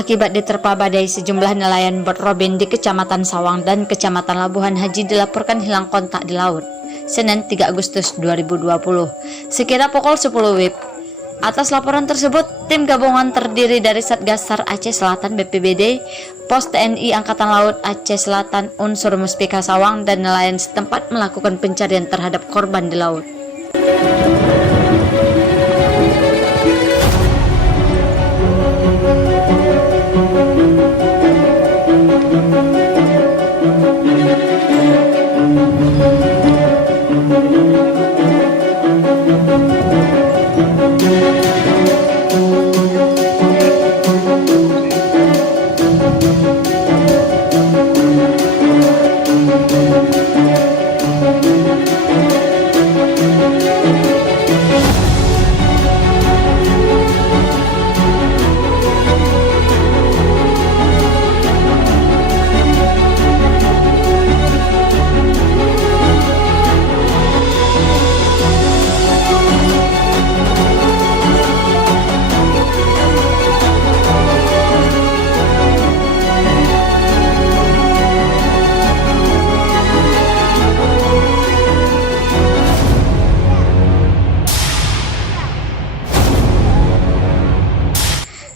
Akibat diterpa badai, sejumlah nelayan bot Robin di Kecamatan Sawang dan Kecamatan Labuhan Haji dilaporkan hilang kontak di laut. Senin 3 Agustus 2020, sekira pukul 10 WIB. Atas laporan tersebut, tim gabungan terdiri dari Satgas SAR Aceh Selatan BPBD, Pos TNI Angkatan Laut Aceh Selatan, unsur Muspika Sawang, dan nelayan setempat melakukan pencarian terhadap korban di laut.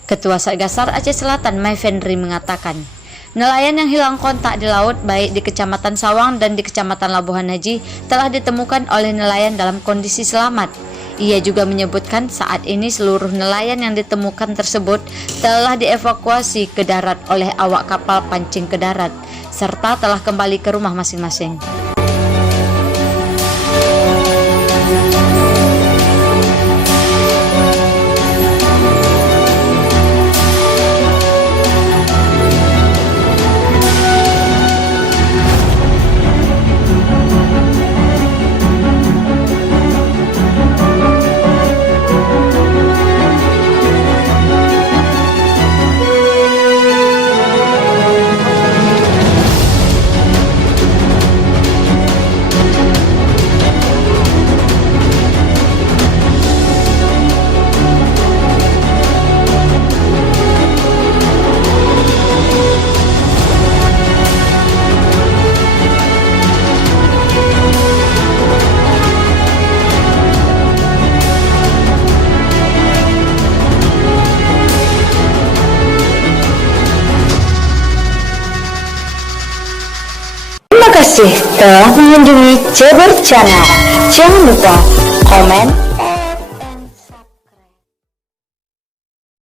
Ketua Satgas SAR Aceh Selatan, Mai Fendri, mengatakan, nelayan yang hilang kontak di laut baik di Kecamatan Sawang dan di Kecamatan Labuhan Haji telah ditemukan oleh nelayan dalam kondisi selamat. Ia juga menyebutkan saat ini seluruh nelayan yang ditemukan tersebut telah dievakuasi ke darat oleh awak kapal pancing ke darat, serta telah kembali ke rumah masing-masing. Terima kasih telah mengunjungi Ceber Channel. Jangan lupa komen,